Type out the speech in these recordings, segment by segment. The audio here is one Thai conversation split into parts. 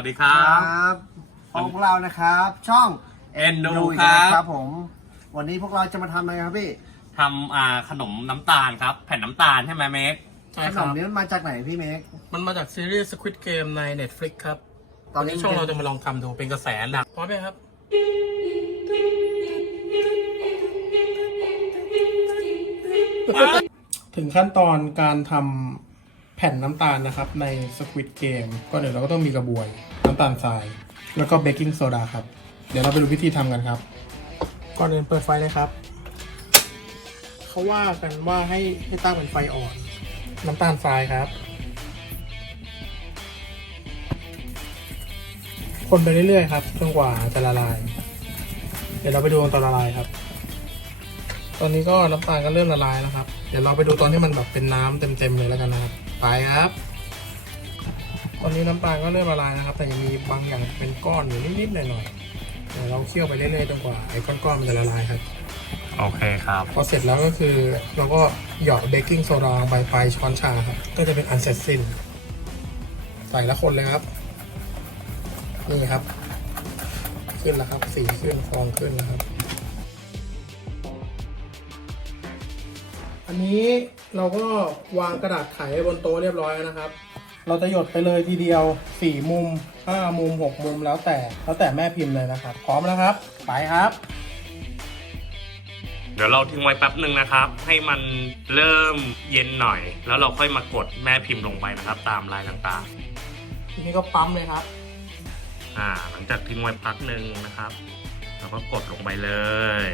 วัสดีครัคบ รับ ของพวกเรานะครับ ช่อง Endo ดูอีกครับนะครับผม วันนี้พวกเราจะมาทำอะไรครับพี่ทำอ่าขนมน้ำตาลครับ แผ่นน้ำตาลใช่ไหมเมกใช่ขคนรับมนี้มันมาจากไหนพี่เมกมันมาจากซีรีส์ Squid Game ใน Netflix ครับ ตอนนี้ช่องเราจะมาลองทำดูเป็นกระแสหลักพร้อมไหมครับ ถึงขั้นตอนการทำ แผ่นน้ำตาลนะครับใน Squid Game ก็เดี๋ยวเราก็ต้องมีกระบวย น้ำตาลทราย แล้วก็เบกกิ้งโซดาครับ เดี๋ยวเราไปดูวิธีทำกันครับ ก่อนอื่นเปิดไฟเลยครับ เขาว่ากันว่าให้ให้ตั้งเป็นไฟอ่อน น้ำตาลทรายครับ คนไปเรื่อยๆครับจนกว่าจะละลาย เดี๋ยวเราไปดูตอนละลายครับ ตอนนี้ก็น้ำตาลก็เริ่มละลายแล้วครับ เดี๋ยวเราไปดูตอนที่มันแบบเป็นน้ำเต็มๆเลยแล้วกันนะครับ ไปครับ ตอนนี้น้ำตาลก็เริ่มละลายนะครับ แต่ยังมีบางอย่างเป็นก้อนอยู่นิดๆหน่อยๆเดี๋ยวเราเคี่ยวไปเรื่อยๆจนกว่าไอ้ก้อนๆมันจะละลายครับ โอเคครับ พอเสร็จแล้วก็คือเราก็หยอดเบกกิ้งโซดาลงไปปลายช้อนชาครับ ก็จะเป็นอันเสร็จสิ้น ใส่ละคนเลยครับ นี่ครับ ขึ้นแล้วครับ สีขึ้นฟองขึ้นนะครับ อันนี้เราก็วางกระดาษไขไว้บนโต๊ะเรียบร้อยแล้วนะครับ เราจะหยดไปเลยทีเดียวสี่มุมห้ามุมหกมุมแล้วแต่แล้วแต่แม่พิมพ์เลยนะครับ พร้อมแล้วครับ ไปครับ เดี๋ยวเราทิ้งไว้แป๊บหนึ่งนะครับ ให้มันเริ่มเย็นหน่อย แล้วเราค่อยมากดแม่พิมพ์ลงไปนะครับ ตามลายต่างทีนี้ก็ปั๊มเลยครับๆอ่า หลังจากทิ้งไว้พักหนึ่งนะครับ เราก็กดลงไปเลย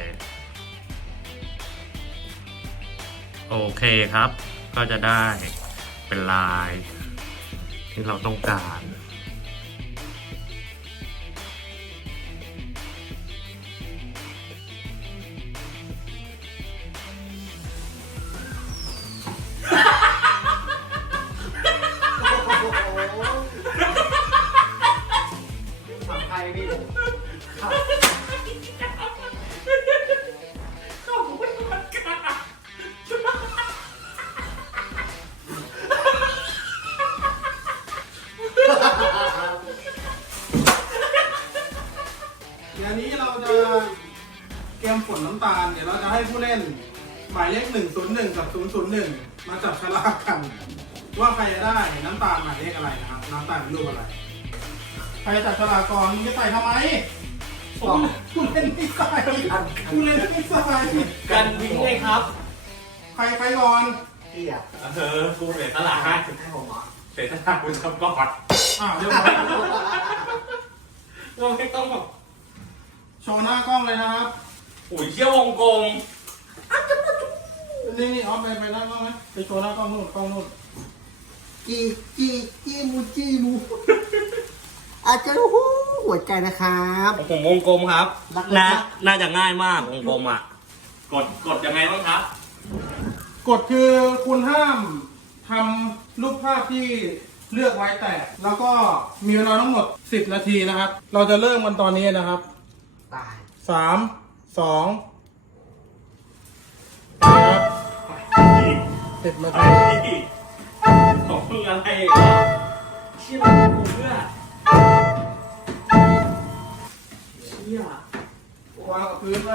โอเคครับ ก็จะได้เป็นลายที่เราต้องการายเลข101 กับ 001 มาจับฉลากกัน ว่าใครจะได้น้ำตาลหมายเลขอะไรนะครับ น้ำตาลเป็นรูปอะไร ใครจับฉลากก่อนมึงจะใส่ทำไมผมผู้เล่นไม่ใส่ผู้เล่นไม่ใส่กันทิ้งเลยครับ ใครใครก่อนพี่อะเออกูเสียสละให้ให้ผมเหรอเสียสละกูทำก่อนอ้าวเรียบร้อยเราไม่ต้องแบบโชว์หน้ากล้องเลยนะครับ อุ้ยเที่ยววงกลม นี่นี่ออฟไปไปหน้ากล้องไหมไปโชว์หน้ากล้องนู่นกล้องนู่นจีจีจีมูจีมูอาจจะหูหัวใจนะครับของผมวงกลมครับรักเลยน่าครับน่าจะง่ายมากวงกลมอะ กดกดยังไงบ้างครับกฎคือคุณห้ามทำรูปภาพที่เลือกไว้แต่แล้วก็มีเวลาทั้งหมด 10 นาทีนะครับ เราจะเริ่มกันตอนนี้นะครับตายสามสอง ครับสิบนาทีของมึงอะไรเชี่ยกูเพื่อเชี่ย วางกับพื้นไหม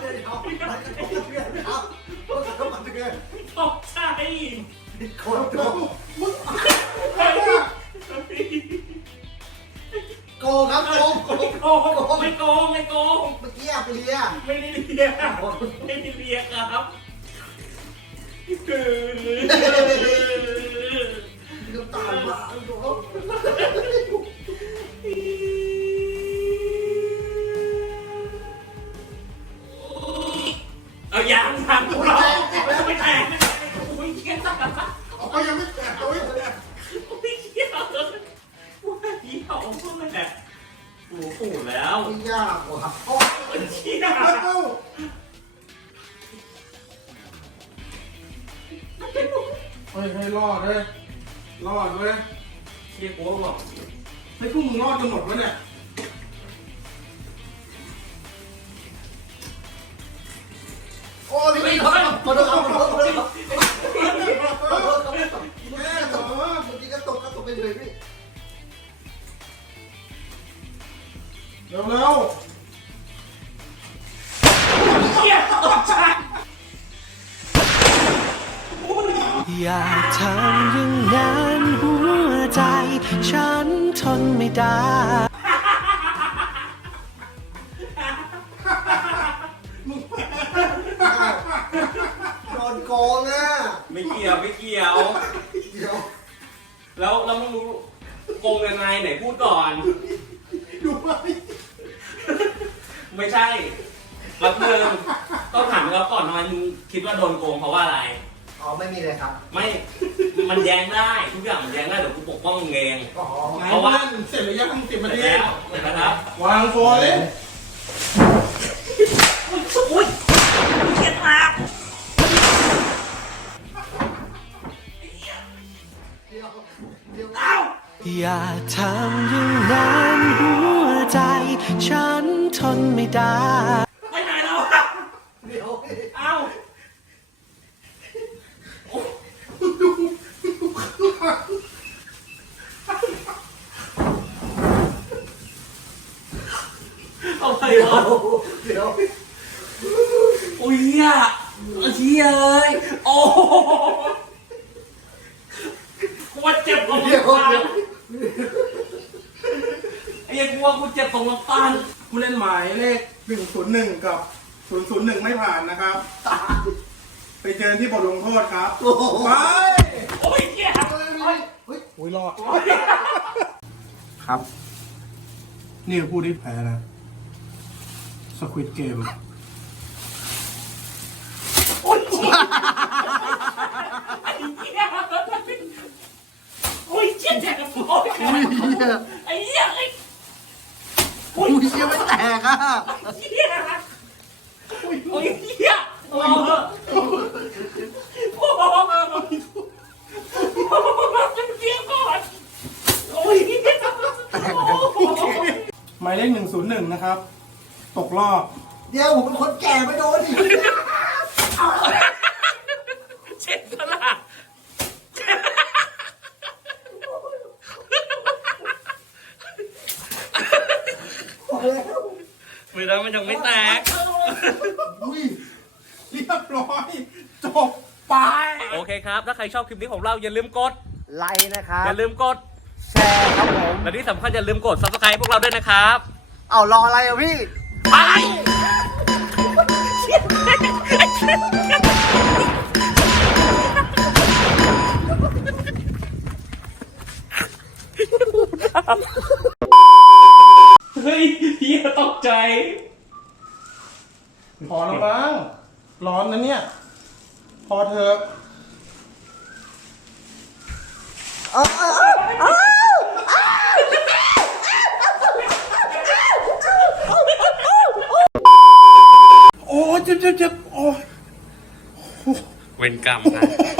เดี๋ยวเดี๋ยวมันกระทบกระเทือนนะครับมันกระทบกระเทือนตกใจโคตรโกงโกงครับโกงโกงโกงไม่โกงไม่โกงเมื่อกี้อะไปเรียไม่ได้เรียไม่ได้เรียครับคือน้ำตาลมา เอายางทางกูร้องไม่แตกไม่แตกโอ้ยเชี่ยสักกะเขายังไม่แตกตัวไม่แตกโอ้ยเชี่ยว่เหี้ยเอาเพื่อนแหละโอ้โหแล้วไม่ยากว่าพ่อเชี่ยเฮ้ยให้รอดเลยรอดเว้ยเชี่ยกูบอกให้พวกมึงรอดกันหมดวะเนี่ย ไม่ขอโทษขอโทษขอโทษขอโทษแม่เหรอเมื่อกี้ก็ตกก็ตกไปเลยพี่เร็วเร็วอยากทำอย่างนั้นหัวใจ ฉันทนไม่ได้โด ยวไม่เกี่ยว เดี๋ยวแล้วแล้วมึงรู้โกงยังไงไหนพูดก่อน ดูไปไม่ใช่รับเงินต้องถามเราก่อนว่ามันคิดว่าโดนโกงเพราะว่าอะไร อ๋อไม่มีเลยครับไม่ มันแย้งได้ทุกอย่างมันแย้งได้เดี๋ยวกูปกป้องมึงเอง อ๋อไหนเพราะว่าเพื่อนเสร็จหรือยังสิบเสนาร็จทีแล้วเสร็จแล้วครับ วางโฟนเลย อย่าทำอย่างนั้นหัวใจ ฉันทนไม่ได้ ไปไหนแล้วอะเดี๋ยวเอ้าเอาไปเหรอเดี๋ยวโอ้ยเหี้ยเชี่ยเลยโอ้โหกูว่าเจ็บกว่ามึงเดี๋ยวเดี๋ยว ไอ้เหี้ยกูว่ากูเจ็บตรงน้ำตาลผู้เล่นหมายเลขหนึ่งศูนย์หนึ่งกับศูนย์ศูนย์หนึ่งไม่ผ่านนะครับตายไปเจอที่บทลงโทษครับโอ้โหไป โอ้ยเหี้ยอุ้ยรอด ครับ นี่คือผู้ที่แพ้นะ สควิตเกม โอ้ยเหี้ย ไอ้เหี้ยโอ้ยเจ็บแจ็บโอ้ยอุ้ยเหี้ยไอ้เหี้ยไอ้อุ้ยเหี้ยไม่แตกอะเหี้ยโอ้ยเหี้ยโอ้ยโอ้ยโอ้ยเสียก่อนโอ้ยเหี้ยหมายเลขหนึ่งศูนย์หนึ่งนะครับ ตกรอบ เดี๋ยวผมเป็นคนแก่ไม่โดนดิเจ็บสละ ไม่ได้มันยังไม่แตกอุ้ยเรียบร้อยจบไป โอเคครับ ถ้าใครชอบคลิปนี้ของเราอย่าลืมกด ไลน์นะครับ อย่าลืมกด แชร์ครับผม และที่สำคัญอย่าลืมกด subscribe พวกเราด้วยนะครับ เอารออะไรอะพี่ ไปเฮ้ยเฮียตก ใจพอแล้วบ้าง ร้อนนะเนี่ย พอเถอะโอ้ยเจ็บเจ็บเจ็บโอ้ยเว้นกรรมนะพอแล้